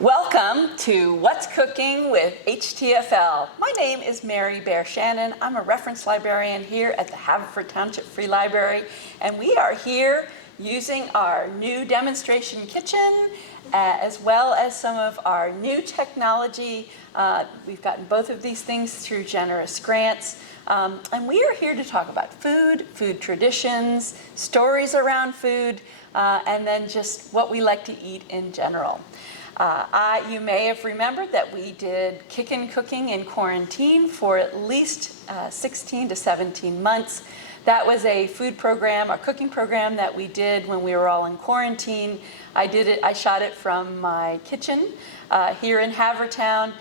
Welcome to What's Cooking with HTFL. My name is Mary Bear Shannon. I'm a reference librarian here at the Havertown Township Free Library, and we are here using our new demonstration kitchen as well as some of our new technology. We've gotten both of these things through generous grants. And we are here to talk about food, food traditions, stories around food, and then just what we like to eat in general. You may have remembered that we did Kickin' Cooking in quarantine for at least 16 to 17 months. That was a food program, a cooking program that we did when we were all in quarantine. I shot it from my kitchen here in Havertown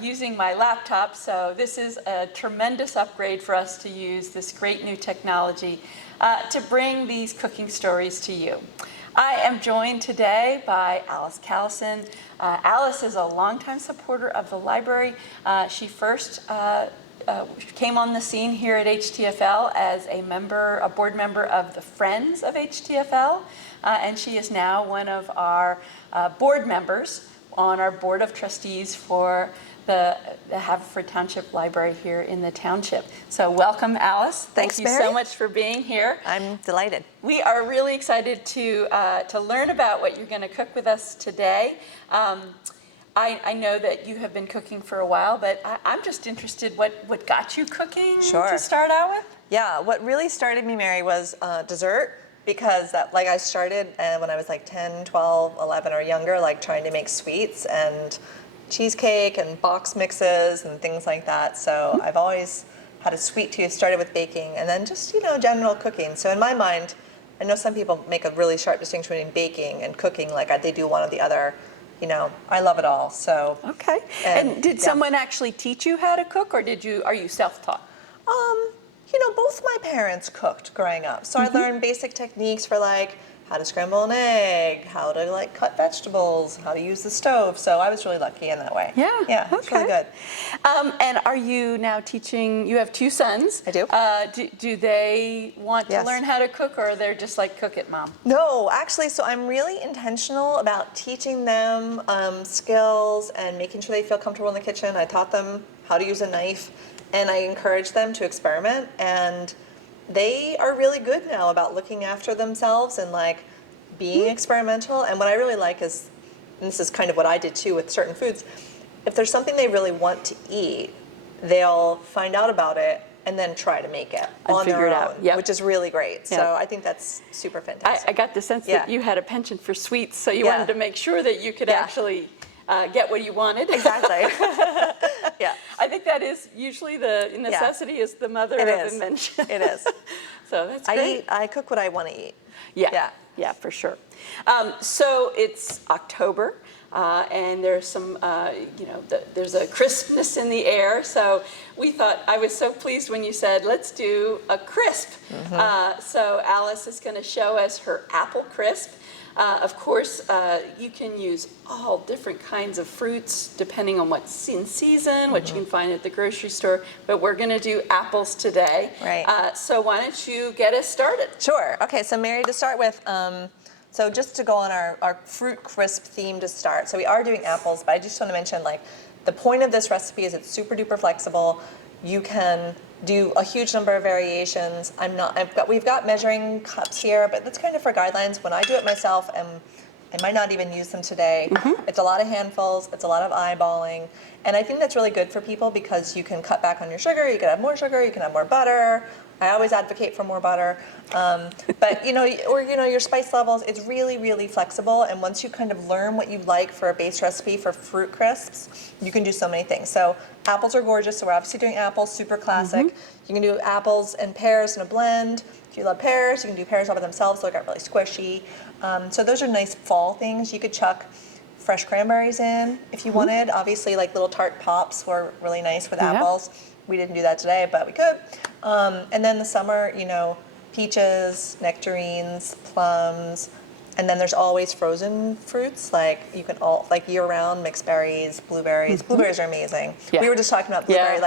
using my laptop. So this is a tremendous upgrade for us to use this great new technology to bring these cooking stories to you. I am joined today by Alyce Callison. Alyce is a longtime supporter of the library. She first came on the scene here at HTFL as a board member of the Friends of HTFL, and she is now one of our board members on our board of trustees for the Havertown Township Library here in the township. So welcome, Alyce. Thanks, Mary. Thank you so much for being here. I'm delighted. We are really excited to learn about what you're going to cook with us today. I know that you have been cooking for a while, but I'm just interested what got you cooking to start out with? Yeah, what really started me, Mary, was dessert, because I started when I was like 10, 12, 11 or younger, trying to make sweets and cheesecake and box mixes and things like that. So I've always had a sweet tooth, started with baking and then just, general cooking. So in my mind, I know some people make a really sharp distinction between baking and cooking, they do one or the other. I love it all. So okay. And did someone actually teach you how to cook, or are you self-taught? Both my parents cooked growing up. So I learned basic techniques for how to scramble an egg, how to cut vegetables, how to use the stove. So I was really lucky in that way. Yeah. Yeah, it's really good. And are you now teaching, you have two sons. I do. Do they want to learn how to cook, or they're just like, cook it, Mom? No, actually, so I'm really intentional about teaching them skills and making sure they feel comfortable in the kitchen. I taught them how to use a knife, and I encourage them to experiment, and they are really good now about looking after themselves and being experimental. And what I really like is, and this is kind of what I did too with certain foods, if there's something they really want to eat, they'll find out about it and then try to make it on their own, which is really great. So I think that's super fantastic. I got the sense that you had a penchant for sweets, so you wanted to make sure that you could actually get what you wanted. Exactly. Yeah. I think that is usually the necessity is the mother of invention. It is. So that's great. I cook what I want to eat. Yeah, for sure. So it's October, and there's some, there's a crispness in the air. So we thought, I was so pleased when you said, let's do a crisp. So Alyce is going to show us her apple crisp. Of course, you can use all different kinds of fruits depending on what's in season, what you can find at the grocery store, but we're going to do apples today. Right. So why don't you get us started? Sure. Okay, so Mary, to start with, so just to go on our fruit crisp theme to start. So we are doing apples, but I just want to mention, the point of this recipe is it's super duper flexible. You can do a huge number of variations. We've got measuring cups here, but that's kind of for guidelines. When I do it myself, and I might not even use them today, it's a lot of handfuls, it's a lot of eyeballing, and I think that's really good for people because you can cut back on your sugar, you can have more sugar, you can have more butter. I always advocate for more butter, but your spice levels, it's really, really flexible, and once you kind of learn what you like for a base recipe for fruit crisps, you can do so many things. So apples are gorgeous, so we're obviously doing apples, super classic. You can do apples and pears in a blend. If you love pears, you can do pears all by themselves, so they got really squishy. So those are nice fall things. You could chuck fresh cranberries in if you wanted. Obviously, little tart pops were really nice with apples. We didn't do that today, but we could. And then the summer, peaches, nectarines, plums, and then there's always frozen fruits, you can year-round, mixed berries, blueberries. Blueberries are amazing. Yeah. We were just talking about blueberry,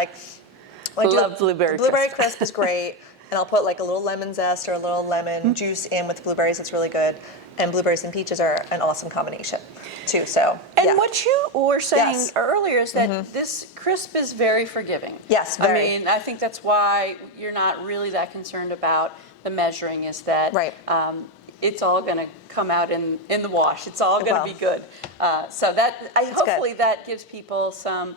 I love blueberry crisp. Blueberry crisp is great, and I'll put a little lemon zest or a little lemon juice in with blueberries. It's really good. and blueberries and peaches are an awesome combination too. So And yeah. what you were saying Yes. earlier is that this crisp is very forgiving. Yes, very. I mean, I think that's why you're not really that concerned about the measuring, is that Right. It's all going to come out in the wash. It's all going to will. be good. So that hopefully good. that gives people some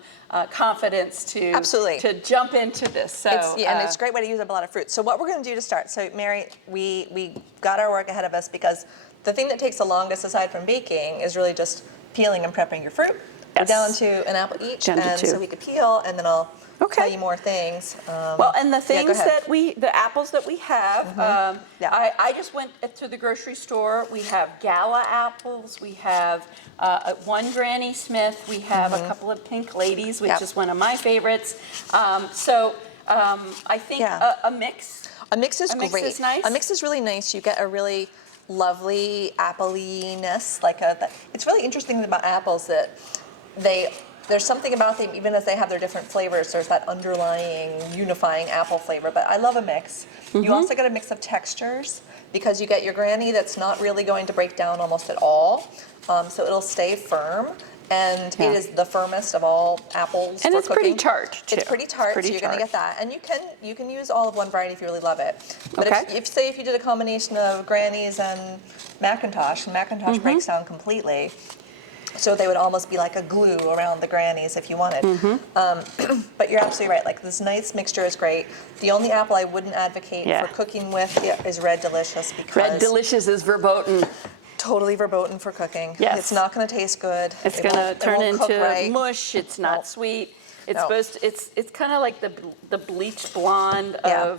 confidence to Absolutely. to jump into this. So And it's a great way to use up a lot of fruit. So what we're going to do to start, so Mary, we got our work ahead of us because the thing that takes the longest aside from baking is really just peeling and prepping your fruit. We're Yes. down to an apple each, Down to and two. so we could peel, and then I'll Okay. tell you more things. Well, and the go things ahead. that the apples that we have, Yeah. I just went to the grocery store. We have Gala apples. We have one Granny Smith. We have a couple of Pink Ladies, which Yep. is one of my favorites. I think Yeah. a mix. A mix is A mix great. is nice? A mix is really nice. You get a really lovely appley-ness. It's really interesting about apples that there's something about them, even as they have their different flavors, there's that underlying unifying apple flavor. But I love a mix. You also get a mix of textures because you get your Granny that's not really going to break down almost at all. So it'll stay firm. And Yeah. it is the firmest of all apples And for it's pretty cooking. tart, too. It's pretty tart, Pretty so you're going to tart. get that. And you can use all of one variety if you really love it. But Okay. if you did a combination of Granny's and Macintosh breaks down completely. So they would almost be like a glue around the Grannies if you wanted. But you're absolutely right. Like, this nice mixture is great. The only apple I wouldn't advocate Yeah. for cooking with is Red Delicious, because Red Delicious is verboten. totally verboten for cooking. Yes. It's not going to taste good. It's It going to won't- it turn won't cook into right. mush. It's not Nope. sweet. It's Nope. supposed to, it's kind of like the bleached blonde Yeah.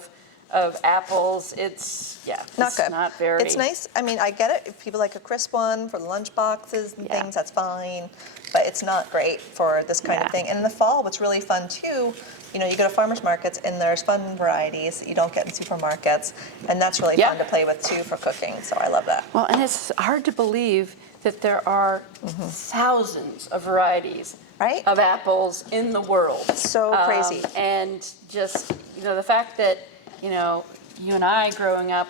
of apples. It's Not it's good. not very. It's nice. I mean, I get it. If people like a crisp one for the lunch boxes and Yeah. things, that's fine. But it's not great for this kind Yeah. of thing. And in the fall, what's really fun too, you go to farmers markets and there's fun varieties that you don't get in supermarkets, and that's really Yeah. fun to play with too for cooking. So I love that. Well, and it's hard to believe that there are thousands of varieties Right? of apples in the world. So crazy. And just, the fact that, you and I growing up,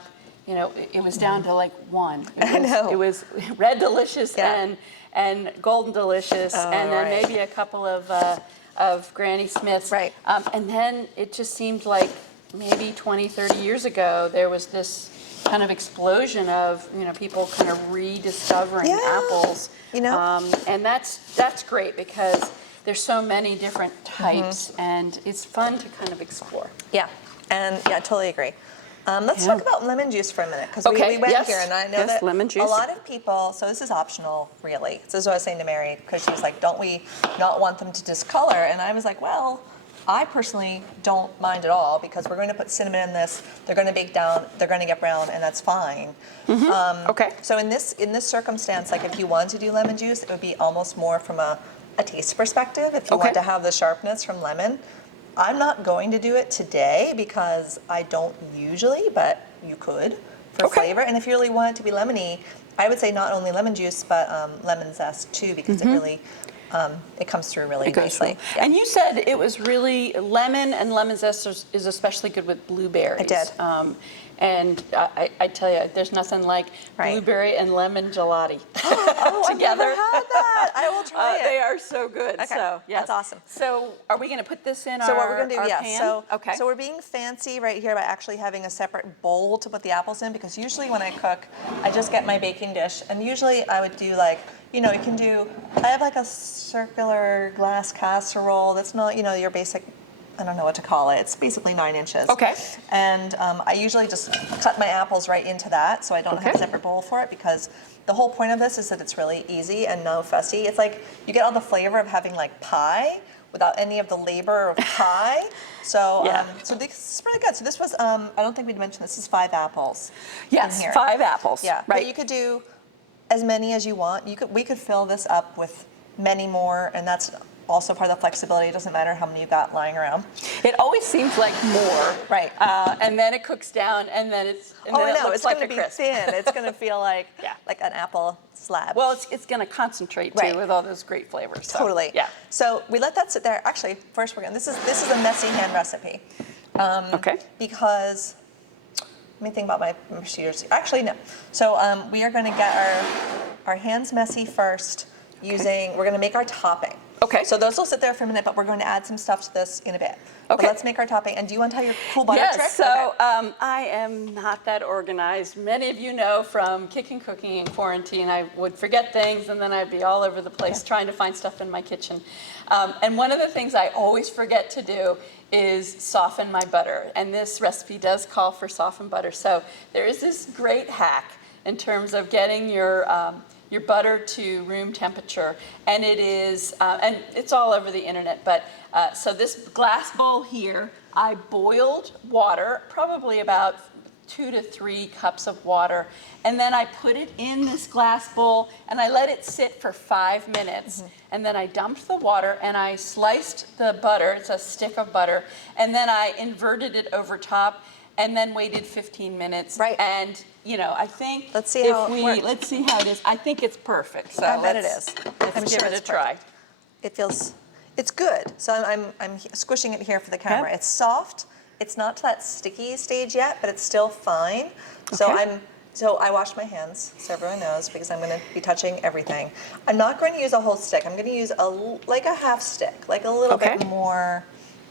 it was down to like one. I know. It was Red Delicious Yeah. and Golden Delicious, Oh, and then right. maybe a couple of Granny Smiths. Right. And then it just seemed like maybe 20, 30 years ago, there was this kind of explosion of, people kind of rediscovering Yeah. apples. And that's great because there's so many different types, and it's fun to kind of explore. Yeah. And yeah, I totally agree. Let's Yeah. talk about lemon juice for a minute, because Okay, we went yes, here, and I know yes, that lemon juice. a lot of people, so this is optional, really. This is what I was saying to Mary, because she was like, don't we not want them to discolor? And I was like, well, I personally don't mind at all, because we're going to put cinnamon in this, they're going to bake down, they're going to get brown, and that's fine. Okay. So in this circumstance, like if you want to do lemon juice, it would be almost more from a taste perspective. If you Okay. want to have the sharpness from lemon, I'm not going to do it today because I don't usually, but you could for Okay. flavor. And if you really want it to be lemony, I would say not only lemon juice, but lemon zest too, because it really, it comes through really It goes nicely. through. And you said it was really lemon, and lemon zest is especially good with blueberries. I did. And I tell you, there's nothing like Right. blueberry and lemon gelati Oh, together. I've never had that. I will try it. They are so good. Okay, So, yes. that's awesome. So are we going to put this in So our what we're gonna do, yeah. pan? Okay. So we're being fancy right here by actually having a separate bowl to put the apples in, because usually when I cook, I just get my baking dish, and usually I would do like, I have like a circular glass casserole that's not, your basic, I don't know what to call it. It's basically 9 inches. Okay. And I usually just cut my apples right into that, so I don't have Okay. a separate bowl for it, because the whole point of this is that it's really easy and no fussy. It's like you get all the flavor of having like pie without any of the labor of pie. So, Yeah. so this is really good. So this was, I don't think we'd mentioned this is 5 apples. Yes, in here. 5 apples. Yeah, Right. but you could do as many as you want. We could fill this up with many more, and that's also part of the flexibility. It doesn't matter how many you've got lying around. It always seems like more. Right. And then it cooks down, and then it I know. looks It's like going a to be crisp. thin. It's going to feel like Yeah. like an apple slab. Well, it's going to concentrate too Right. with all those great flavors. So, Totally. Yeah. So we let that sit there. Actually, first this is a messy hand recipe. Okay. Because Let me think about my procedures. Actually, no. So we are going to get our hands messy first using, we're going to make our topping. Okay. So those will sit there for a minute, but we're going to add some stuff to this in a bit. But Okay. let's make our topping. And do you want to tell your cool butter trick? Yes, so Okay. I am not that organized. Many of you know from kicking cooking in quarantine, I would forget things and then I'd be all over the place trying to find stuff in my kitchen. And one of the things I always forget to do is soften my butter. And this recipe does call for softened butter. So there is this great hack in terms of getting your butter to room temperature, and it is, and it's all over the internet, but so this glass bowl here, I boiled water, probably about 2 to 3 cups of water, and then I put it in this glass bowl and I let it sit for 5 minutes, and then I dumped the water and I sliced the butter, it's a stick of butter, and then I inverted it over top and then waited 15 minutes. Right. And you know, I think Let's see how it works. let's see how it is. I think it's perfect. So I bet it is. Let's I'm give sure it a it's try. perfect. It feels, it's good. So I'm squishing it here for the camera. Okay. It's soft. It's not to that sticky stage yet, but it's still fine. So Okay. so I washed my hands, so everyone knows, because I'm going to be touching everything. I'm not going to use a whole stick. I'm going to use like a half stick, like a little Okay. bit more,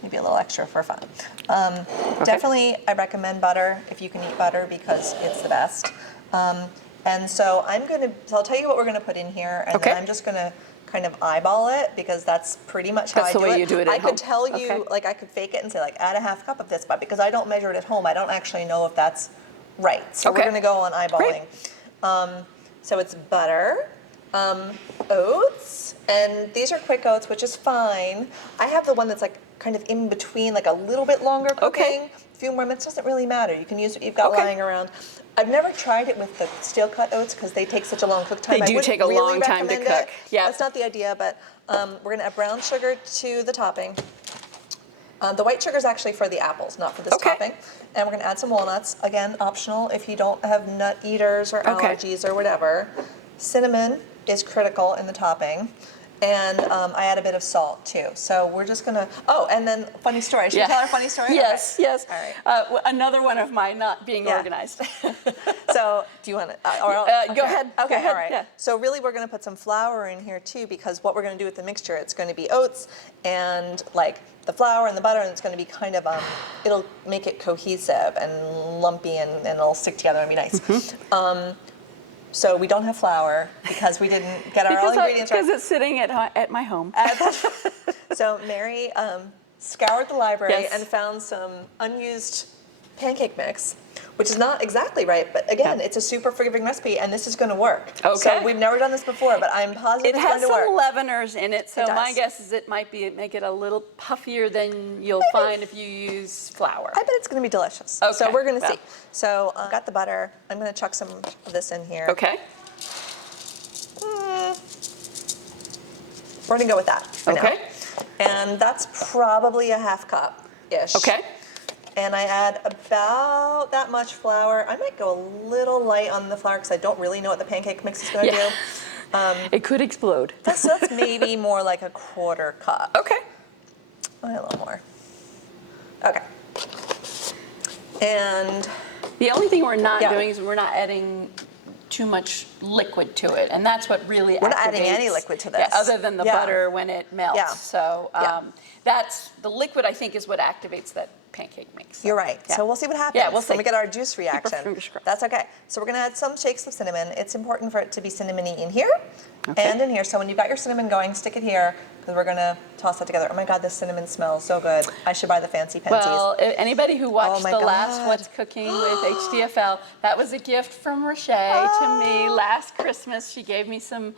maybe a little extra for fun. Definitely, I recommend butter if you can eat butter because it's the best. And so I'll tell you what we're going to put in here, and Okay. then I'm just going to kind of eyeball it because that's pretty much how That's I the do way it. you do it at I home. could tell you, Okay. like I could fake it and say like add a half cup of this, but because I don't measure it at home, I don't actually know if that's right. So we're Okay. going to go on eyeballing. So it's butter, oats, and these are quick oats, which is fine. I have the one that's like kind of in between, like a little bit longer cooking. Okay. A few more minutes, doesn't really matter. You can use what you've got Okay. lying around. I've never tried it with the steel cut oats because they take such a long cook time. They I do wouldn't take a really long time to recommend cook. it. Yeah. That's not the idea, but we're gonna add brown sugar to the topping. The white sugar is actually for the apples, not for this Okay. topping. And we're gonna add some walnuts, again, optional if you don't have nut eaters or Okay. allergies or whatever. Cinnamon is critical in the topping. And I add a bit of salt too. So we're just gonna, oh, and then funny story. Should we tell our funny story? Yes, Okay. yes. All right. Another one of my not being Yeah. organized. So do you want to? Go ahead. Okay, Go ahead. all right. Yeah. So really, we're going to put some flour in here too, because what we're going to do with the mixture, it's going to be oats and like the flour and the butter, and it's going to be kind of it'll make it cohesive and lumpy, and it'll stick together and be nice. So we don't have flour because we didn't get our all ingredients right. Because it's sitting at my home. So Mary scoured the library Yes. and found some unused pancake mix, which is not exactly right, but again, Yeah. it's a super forgiving recipe, and this is going to work. Okay. So we've never done this before, but I'm positive It it's has going to some work. leaveners in it, so It does. my guess is it might make it a little puffier than you'll find if you use flour. I bet it's going to be delicious. Okay, So we're going to well. see. So got the butter. I'm going to chuck some of this in here. Okay. We're going to go with that for Okay. now. And that's probably a half cup-ish. Okay. And I add about that much flour. I might go a little light on the flour because I don't really know what the pancake mix is going to Yeah. do. It could explode. So that's maybe more like a quarter cup. Okay. A little more. Okay. And The only thing we're not Yeah. doing is we're not adding too much liquid to it, and that's what really We're not adding activates- any liquid to Yeah, this. other than the Yeah. butter when it melts. Yeah. So Yeah. that's the liquid. I think is what activates that pancake mix. So, you're right. yeah. So we'll see what happens. Yeah, we'll When we see. get our juice reaction. fingers crossed. That's okay. So we're going to add some shakes of cinnamon. It's important for it to be cinnamony in here Okay. and in here. So when you've got your cinnamon going, stick it here because we're going to toss that together. Oh my God, this cinnamon smells so good. I should buy the fancy pensies. Well, anybody who watched my the last God. What's Cooking with HTFL, that was a gift from Rochelle to me last Christmas. She gave me some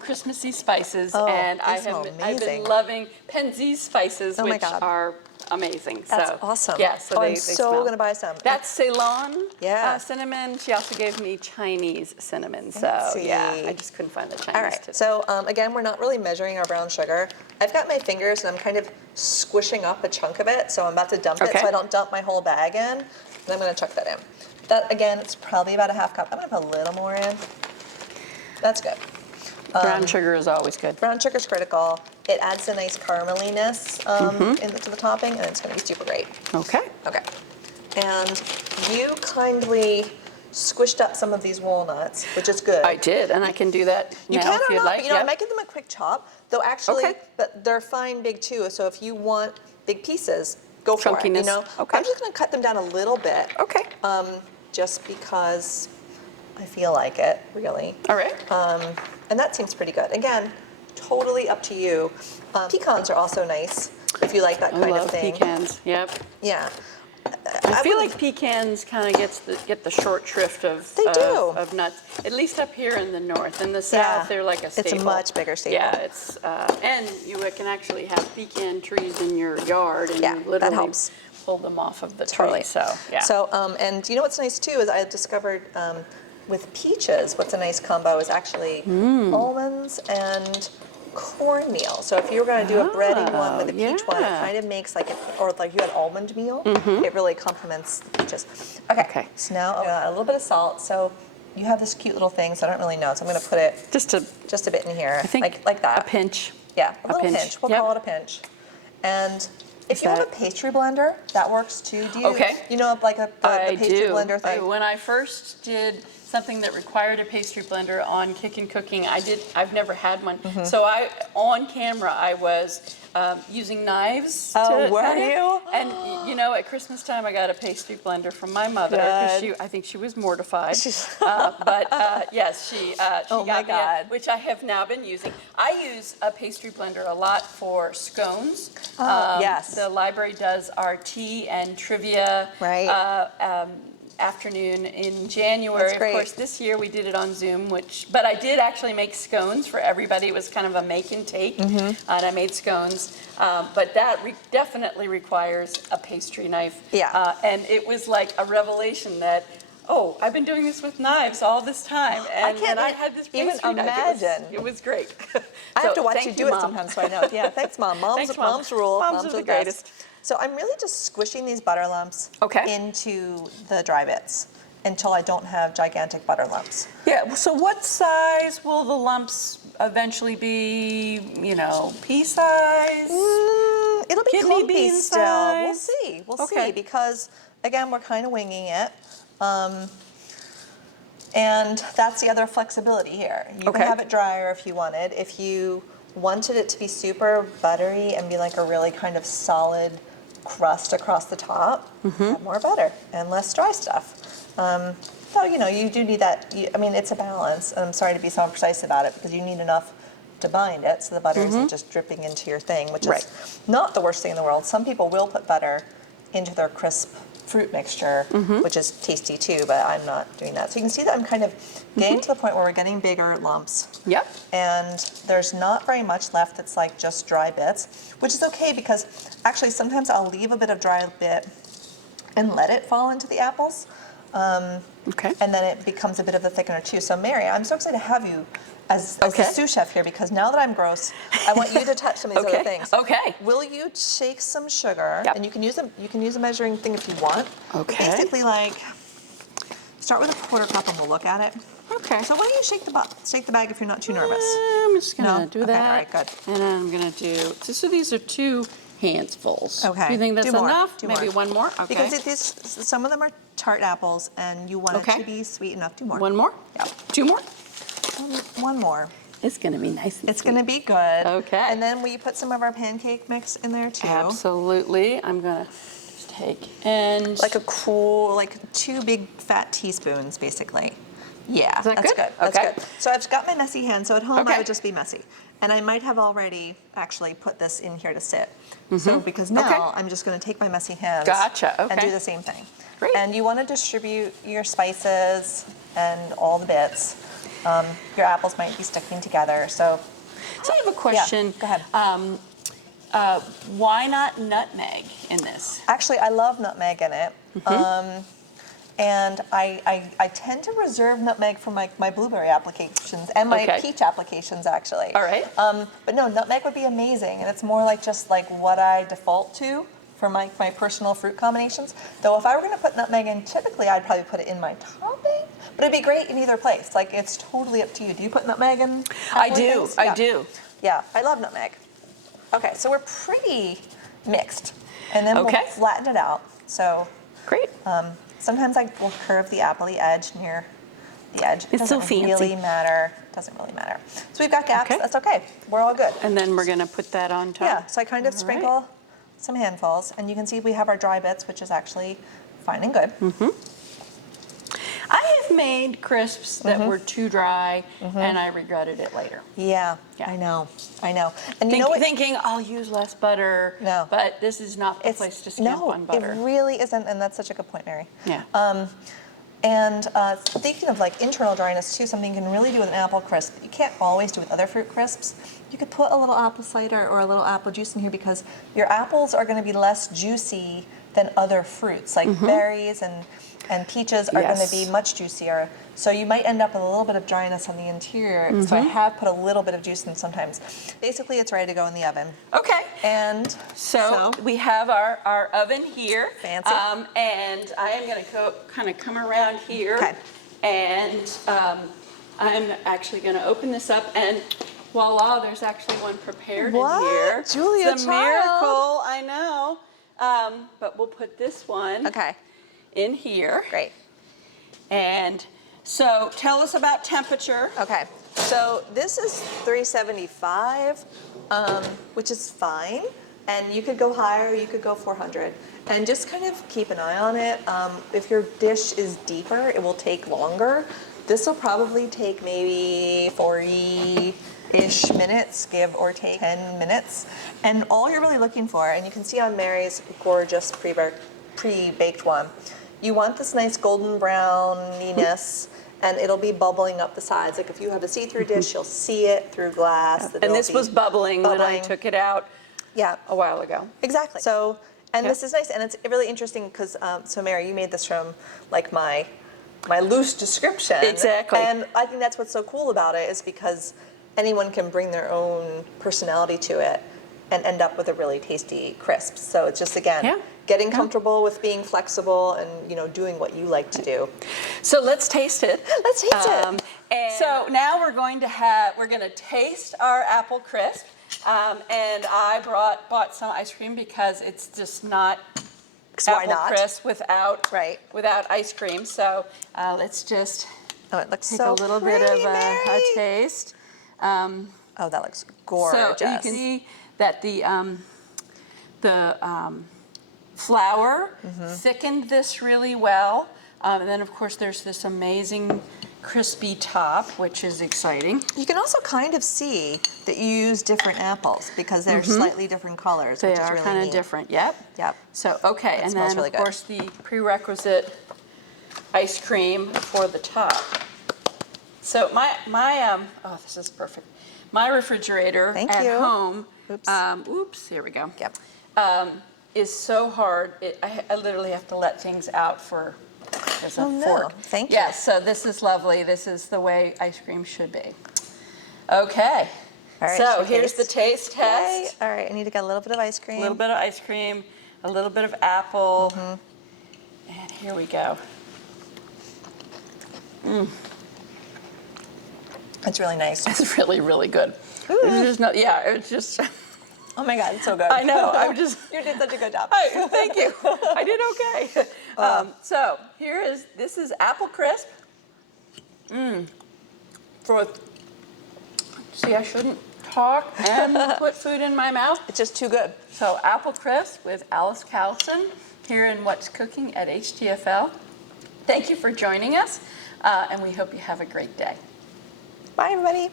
Christmassy spices, Oh, and they smell I've amazing. been loving Penzeys spices, Oh my which God. are amazing. That's so, awesome. Yeah, so Oh, they I'm so smell. going to buy some. That's Ceylon Yeah. cinnamon. She also gave me Chinese cinnamon. So Fancy. yeah, I just couldn't find the Chinese. All right, today. so again, we're not really measuring our brown sugar. I've got my fingers and I'm kind of squishing up a chunk of it, so I'm about to dump it Okay. so I don't dump my whole bag in, and I'm gonna chuck that in. That, again, it's probably about a half cup. I'm gonna put a little more in. That's good. Brown sugar is always good. Brown sugar's critical. It adds a nice carameliness into the topping, and it's gonna be super great. Okay. Okay. And you kindly squished up some of these walnuts, which is good. I did, and I can do that You now can if or you'd not, like. but you know, I Yep. might give them a quick chop, though actually, Okay. but they're fine big too, so if you want big pieces, go for it, you Chunkiness, know? okay. I'm just gonna cut them down a little bit. Okay. Just because I feel like it, really. All right. And that seems pretty good. Again, totally up to you. Pecans are also nice, if you like that I kind of love thing. pecans. Yep. Yeah. I feel wouldn't- like pecans kind of get the short shrift of They do. of nuts. At least up here in the north. In the south, they're like a staple. It's a much bigger staple. Yeah, it's and you can actually have pecan trees in your yard, and Yeah, you that literally helps. pull them off of the Totally. tree. So yeah. So, and you know what's nice too is I discovered with peaches, what's a nice combo is actually almonds and cornmeal. So if you were going to do a breading one with a peach one, it yeah. kind of makes like, or like you had almond meal, it really complements the peaches. Okay, so now a little bit of salt. So you have this cute little thing, so I don't really know. So I'm going to put it just a bit in here, I think like that. a pinch. Yeah, a little pinch. pinch. We'll Yep. call it a pinch. And if Is you have a that- pastry blender, that works too. Do you? Okay. You know, like the I pastry do. blender thing. When I first did something that required a pastry blender on Kickin' Cooking, I've never had one. Mm-hmm. So on camera, I was using knives Oh, to were cut it. you? And you know, at Christmas time, I got a pastry blender from my mother, because Good. I think she was mortified. She's- But yes, she Oh, my got me God. which I have now been using. I use a pastry blender a lot for scones. Yes. The library does our tea and trivia Right. afternoon in January. That's great. Of course, this year we did it on Zoom, but I did actually make scones for everybody. It was kind of a make and take, and I made scones. But that definitely requires a pastry knife. Yeah. And it was like a revelation that, oh, I've been doing this with knives all this time, and can't I had this even pastry knife. imagine. It was great. I have to watch thank you do it Mom. sometimes so I know. Yeah, thanks, Mom. Thanks, Mom. Mom's rule. Moms are the best. greatest. So I'm really just squishing these butter lumps Okay. into the dry bits until I don't have gigantic butter lumps. Yeah, so what size will the lumps eventually be, pea size? It'll be Kidney clumpy bean still. We'll size? see. We'll Okay. see because again we're kind of winging it. And that's the other flexibility here. You Okay. can have it drier if you wanted. If you wanted it to be super buttery and be like a really kind of solid crust across the top, add more butter and less dry stuff. So, you do need that. It's a balance. And I'm sorry to be so precise about it because you need enough to bind it so the butter isn't just dripping into your thing, which Right. is not the worst thing in the world. Some people will put butter into their crisp fruit mixture, which is tasty too, but I'm not doing that. So you can see that I'm kind of getting to the point where we're getting bigger lumps. Yep. And there's not very much left that's like just dry bits, which is okay because actually sometimes I'll leave a bit of dry bit and let it fall into the apples. Okay. And then it becomes a bit of a thickener too. So Mary, I'm so excited to have you as Okay. the sous chef here because now that I'm gross, I want you to touch some of these Okay. other things. Okay. Will you shake some sugar? Yep. And you can use a measuring thing if you want. Okay. Basically, start with a quarter cup and we'll look at it. Okay. So why don't you shake the bag if you're not too nervous? I'm just gonna No? do Okay, that. all right, good. And I'm gonna do. So these are 2 handsfuls. Okay. Do you think that's Do more. enough? Do Maybe more. one more. Okay. Because some of them are tart apples, and you want it Okay. to be sweet enough. Do more. One more. Yeah. 2 more. One more. It's gonna be nice. And It's going to be good. Okay. And then will you put some of our pancake mix in there too? Absolutely. I'm gonna just take and Like 2 big fat teaspoons, basically. Yeah, that that's good? That's Okay. good. So I've got my messy hand. So at home I Okay. would just be messy, and I might have already actually put this in here to sit. So because now Okay. I'm just going to take my messy hands Gotcha, and okay. do the same thing. Great. And you want to distribute your spices and all the bits. Your apples might be sticking together, so I have a question. go ahead. Why not nutmeg in this? actually I love nutmeg in it. And I tend to reserve nutmeg for my blueberry applications and my Okay. peach applications, actually. All right. But no, nutmeg would be amazing, and it's more like just like what I default to for my personal fruit combinations. Though if I were going to put nutmeg in, typically I'd probably put it in my topping, but it'd be great in either place. Like, it's totally up to you. Do you put nutmeg in? I apple do. things? I Yeah. do. Yeah, I love nutmeg. Okay, so we're pretty mixed, and then Okay. we'll flatten it out. So Great. Sometimes I will curve the apple-y edge near the edge. It's so doesn't fancy. really matter. Doesn't really matter. So we've got gaps. Okay. That's okay. We're all good. And then we're going to put that on top. Yeah, so I kind of All sprinkle right. some handfuls, and you can see we have our dry bits, which is actually fine and good. I have made crisps that were too dry, and I regretted it later. Yeah, Yeah. I know. And you know what? Thinking I'll use less butter, No. but this is not the place to skimp on butter. It really isn't, and that's such a good point, Mary. Yeah. And speaking of like internal dryness too, something you can really do with an apple crisp, you can't always do with other fruit crisps. You could put a little apple cider or a little apple juice in here because your apples are going to be less juicy than other fruits, like berries and peaches are going to be much juicier. So you might end up with a little bit of dryness on the interior. So I have put a little bit of juice in sometimes. Basically, it's ready to go in the oven. Okay. And So we have our oven here. Fancy. And I am going to kind of come around here. Okay. And I'm actually going to open this up, and voila, there's actually one prepared What? in here. Julia it's a Child. miracle, I know. But we'll put this one in here. Great. And so tell us about temperature. Okay, so this is 375, which is fine. And you could go higher, you could go 400. And just kind of keep an eye on it. If your dish is deeper, it will take longer. This will probably take maybe 40-ish minutes, give or take 10 minutes. And all you're really looking for, and you can see on Mary's gorgeous pre-baked one, you want this nice golden browniness, and it'll be bubbling up the sides. Like if you have a see-through dish, you'll see it through glass. And this was bubbling when I took it out Yeah, a while ago. exactly. So, and this is nice, and it's really interesting because, so Mary, you made this from like my loose description. Exactly. And I think that's what's so cool about it is because anyone can bring their own personality to it and end up with a really tasty crisp. So it's just, again, getting comfortable with being flexible and, doing what you like to do. So let's taste it. Let's taste it. And so now we're going to taste our apple crisp. And I bought some ice cream because it's just not Why apple not? crisp without ice cream. So let's just It looks take so a little pretty, bit of a Mary. taste. Oh, that looks gorgeous. So you can see that the flour thickened this really well. And then, of course, there's this amazing crispy top, which is exciting. You can also kind of see that you use different apples because they're slightly different colors, They which is are really kind of neat. different. Yep. Yep. So, okay, and smells then, really of good. course, the prerequisite ice cream for the top. So oh, this is perfect. My refrigerator Thank at you. home, Oops. here we go, Yep. is so hard. I literally have to let things out there's a Oh, no. fork. Thank you. Yes, so this is lovely. This is the way ice cream should be. Okay. All right, So should we here's the taste Yay. test. All right, I need to get a little bit of ice cream. A little bit of ice cream, a little bit of apple, and here we go. It's really nice. It's really, really good. It's just, Oh my God, it's so good. I know, You did such a good job. Thank you. I did okay. So this is apple crisp. See, I shouldn't talk and put food in my mouth. It's just too good. So apple crisp with Alyce Callison here in What's Cooking at HTFL. Thank you for joining us, and we hope you have a great day. Bye, everybody.